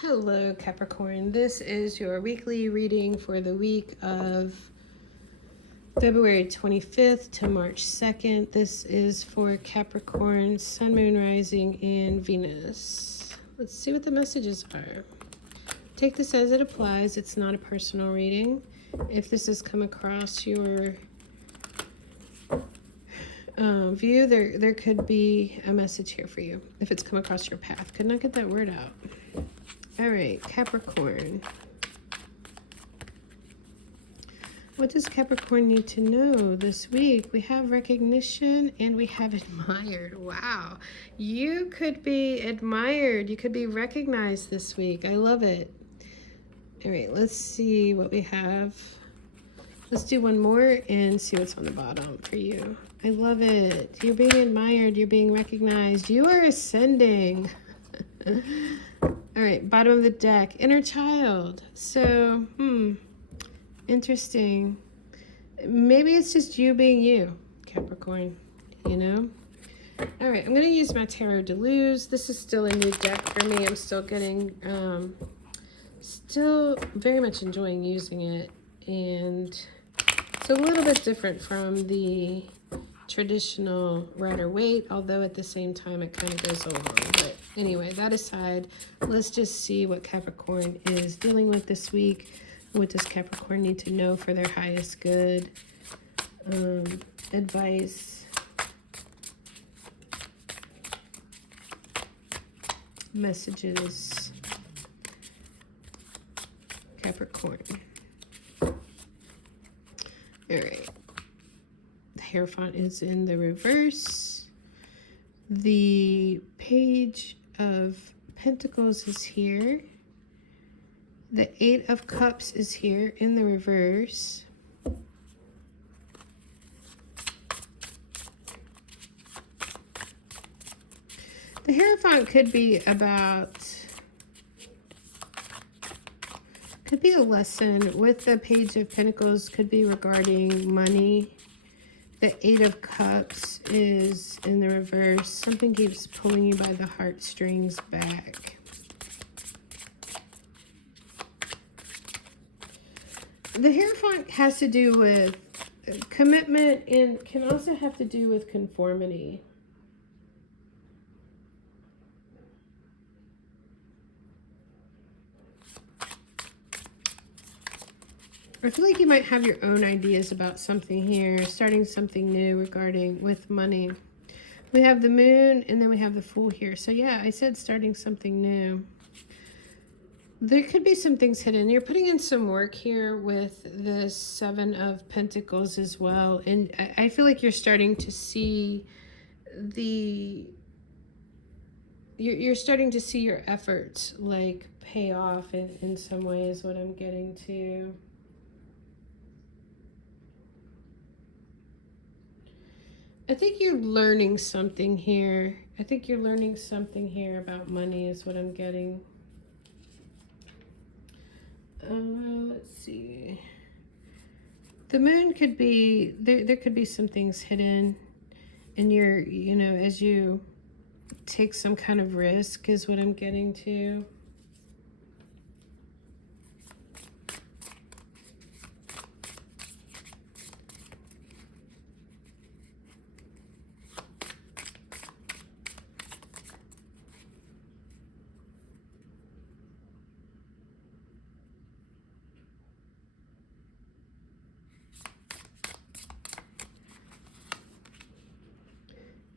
Hello, Capricorn. This is your weekly reading for the week of February 25th to March 2nd. This is for Capricorn, Sun, Moon, Rising, and Venus. Let's see what the messages are. Take this as it applies. It's not a personal reading. If this has come across your view, there could be a message here for you. If it's come across your path. Could not get that word out. All right, Capricorn. What does Capricorn need to know this week? We have recognition and we have admired. Wow. You could be admired. You could be recognized this week. I love it. All right, let's see what we have. Let's do one more and see what's on the bottom for you. I love it. You're being admired. You're being recognized. You are ascending. All right, bottom of the deck, inner child. So, interesting. Maybe it's just you being you, Capricorn, you know? All right, I'm going to use my Tarot de Luz. This is still a new deck for me. I'm still getting, still very much enjoying using it. And it's a little bit different from the traditional Rider-Waite, although at the same time it kind of goes along. But anyway, that aside, let's just see what Capricorn is dealing with this week. What does Capricorn need to know for their highest good? Advice, messages, Capricorn. All right. The Hierophant is in the reverse. The Page of Pentacles is here. The Eight of Cups is here in the reverse. The Hierophant could be about, could be a lesson with the Page of Pentacles, could be regarding money. The Eight of Cups is in the reverse. Something keeps pulling you by the heartstrings back. The Hierophant has to do with commitment and can also have to do with conformity. I feel like you might have your own ideas about something here, starting something new regarding with money. We have the Moon and then we have the Fool here. So yeah, I said starting something new. There could be some things hidden. You're putting in some work here with the Seven of Pentacles as well. And I feel like you're starting to see you're starting to see your efforts like pay off in some way is what I'm getting to. I think you're learning something here. I think you're learning something here about money is what I'm getting. Let's see. The Moon could be, there could be some things hidden and you're, you know, as you take some kind of risk is what I'm getting to.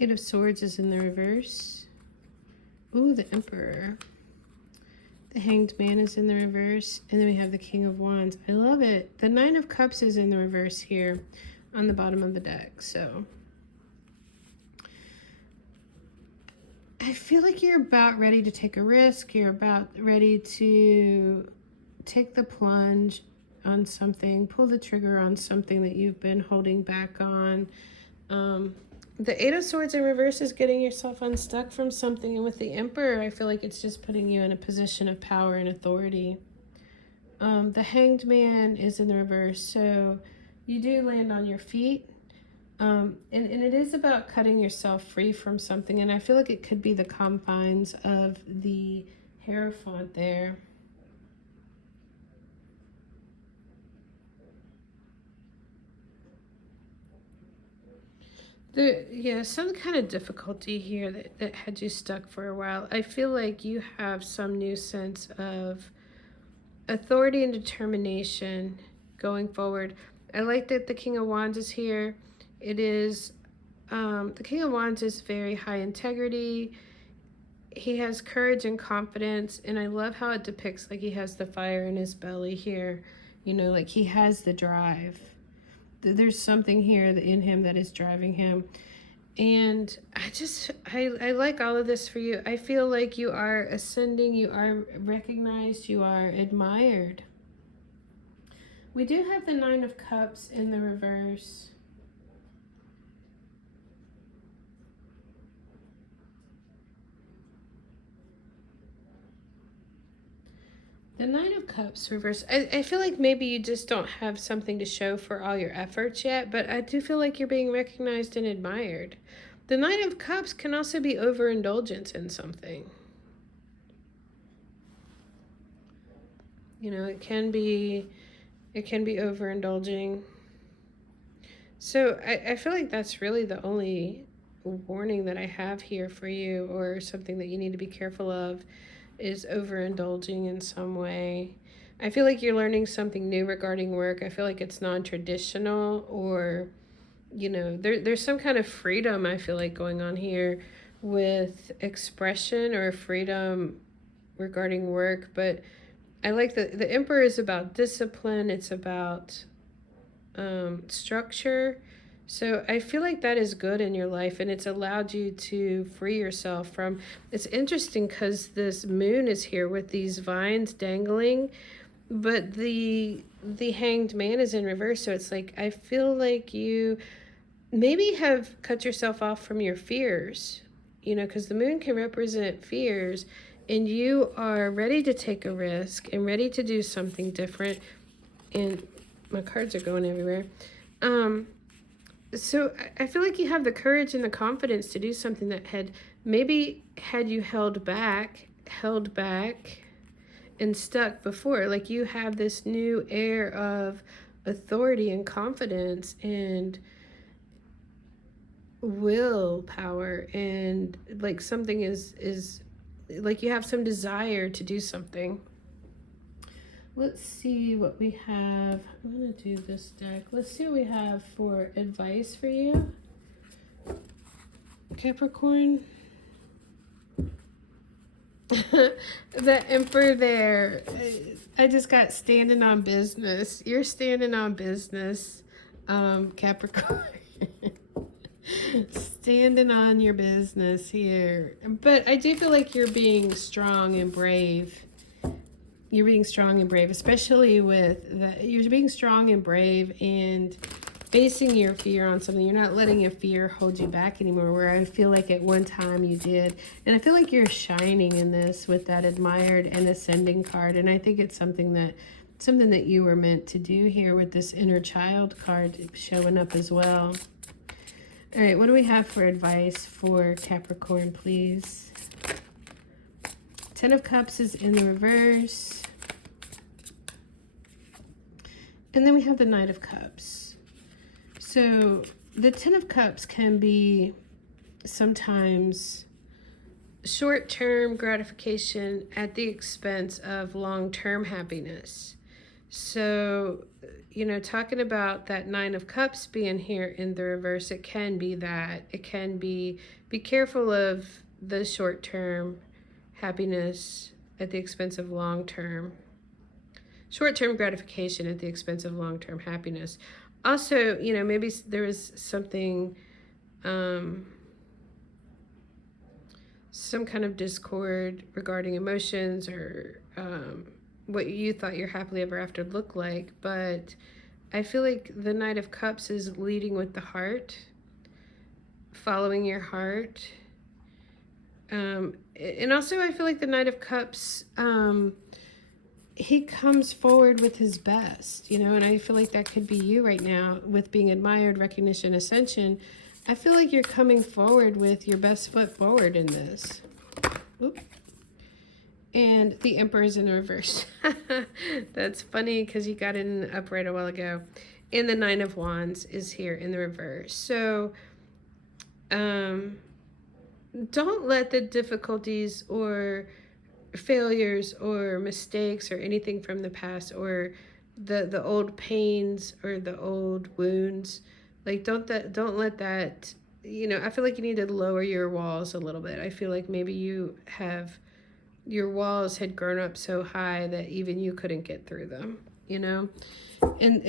Eight of Swords is in the reverse. Ooh, the Emperor. The Hanged Man is in the reverse. And then we have the King of Wands. I love it. The Nine of Cups is in the reverse here on the bottom of the deck. So I feel like you're about ready to take a risk. You're about ready to take the plunge on something. Pull the trigger on something that you've been holding back on. The Eight of Swords in reverse is getting yourself unstuck from something. And with the Emperor, I feel like it's just putting you in a position of power and authority. The Hanged Man is in the reverse. So you do land on your feet. And it is about cutting yourself free from something. And I feel like it could be the confines of the Hierophant there. Yeah, some kind of difficulty here that had you stuck for a while. I feel like you have some new sense of authority and determination going forward. I like that the King of Wands is here. It is, the King of Wands is very high integrity. He has courage and confidence, and I love how it depicts like he has the fire in his belly here. You know, like he has the drive. There's something here in him that is driving him. And I like all of this for you. I feel like you are ascending, you are recognized, you are admired. We do have the Nine of Cups in the reverse. The Nine of Cups reverse. I feel like maybe you just don't have something to show for all your efforts yet, but I do feel like you're being recognized and admired. The Nine of Cups can also be overindulgence in something. You know, it can be overindulging. So I feel like that's really the only warning that I have here for you, or something that you need to be careful of, is overindulging in some way. I feel like you're learning something new regarding work. I feel like it's non-traditional, or, you know, there's some kind of freedom I feel like going on here with expression or freedom regarding work. But I like the Emperor is about discipline. It's about structure. So I feel like that is good in your life, and it's allowed you to free yourself from, it's interesting because this moon is here with these vines dangling, but the Hanged Man is in reverse. So it's like, I feel like you maybe have cut yourself off from your fears, you know, because the moon can represent fears, and you are ready to take a risk and ready to do something different. And my cards are going everywhere. So I feel like you have the courage and the confidence to do something that had you held back and stuck before. Like, you have this new air of authority and confidence and willpower, and like something is like you have some desire to do something. Let's see what we have. I'm going to do this deck. Let's see what we have for advice for you, Capricorn. The Emperor there. I just got standing on business. You're standing on business, Capricorn. Standing on your business here. But I do feel like you're being strong and brave. You're being strong and brave, especially with that. You're being strong and brave and facing your fear on something. You're not letting your fear hold you back anymore, where I feel like at one time you did. And I feel like you're shining in this with that admired and ascending card. And I think it's something that you were meant to do here with this inner child card showing up as well. All right, what do we have for advice for Capricorn, please? Ten of Cups is in the reverse. And then we have the Knight of Cups. So the Ten of Cups can be sometimes short-term gratification at the expense of long-term happiness. So, you know, talking about that Nine of Cups being here in the reverse, it can be that. It can be careful of the short-term happiness at the expense of long-term. Short-term gratification at the expense of long-term happiness. Also, you know, maybe there is something, some kind of discord regarding emotions, or what you thought your happily ever after looked like. But I feel like the Knight of Cups is leading with the heart, following your heart. And also I feel like the Knight of Cups, he comes forward with his best, you know, and I feel like that could be you right now with being admired, recognition, ascension. I feel like you're coming forward with your best foot forward in this. Oop. And the Emperor is in the reverse. That's funny because you got it in the upright a while ago. And the Nine of Wands is here in the reverse. So don't let the difficulties or failures or mistakes or anything from the past or the old pains or the old wounds, like don't let that, I feel like you need to lower your walls a little bit. I feel like maybe your walls had grown up so high that even you couldn't get through them, in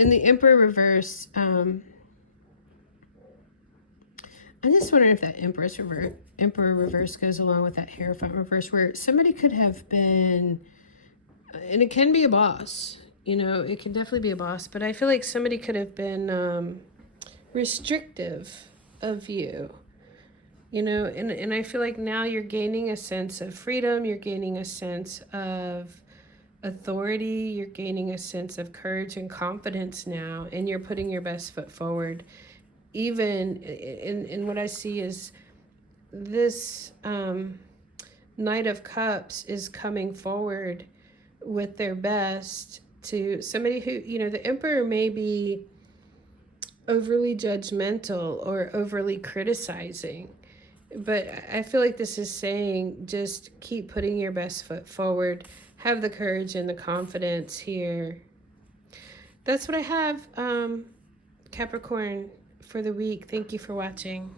the Emperor reverse. I'm just wondering if that Emperor reverse goes along with that Hierophant reverse, where somebody could have been, and it can be a boss, it can definitely be a boss, but I feel like somebody could have been restrictive of you, and I feel like now you're gaining a sense of freedom, you're gaining a sense of authority, you're gaining a sense of courage and confidence now, and you're putting your best foot forward. Even in what I see is this Knight of Cups is coming forward with their best to somebody who, the Emperor may be overly judgmental or overly criticizing, but I feel like this is saying just keep putting your best foot forward, have the courage and the confidence here. That's what I have, Capricorn, for the week. Thank you for watching.